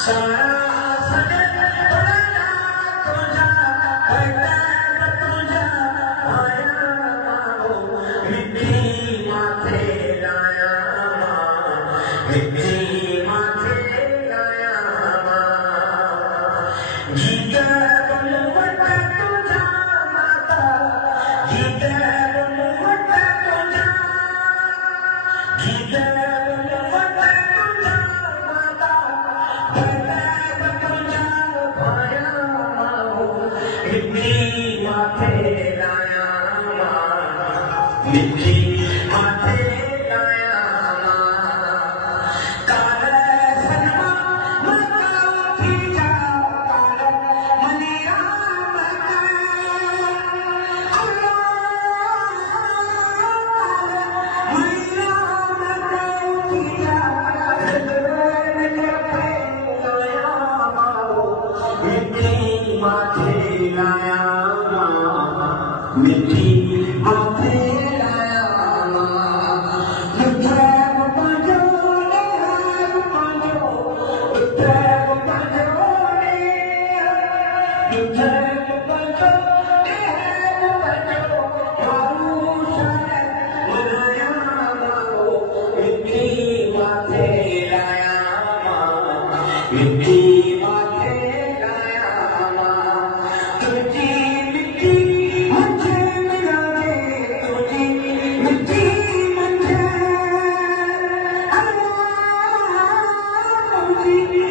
सारा सजन बड़ा तुझा पैदा तुझा आया माओ मिट्टी माथे लाया मिट्टी माथे लाया गीत बोलवट तुझा माता गीत बोलवट तुझा गीत बोलवट तुझा माता मिट्टी माथे लाया मिट्टी माथे लाया काले सनमा मका उठी जा काले मनिया मका मनिया मका उठी जा मिट्टी माथे लाया मिट्टी माथे लाया मिट्टी माथे लाया तुझी मिट्टी मुझे मिला दे तुझी मिट्टी मुझे तुझी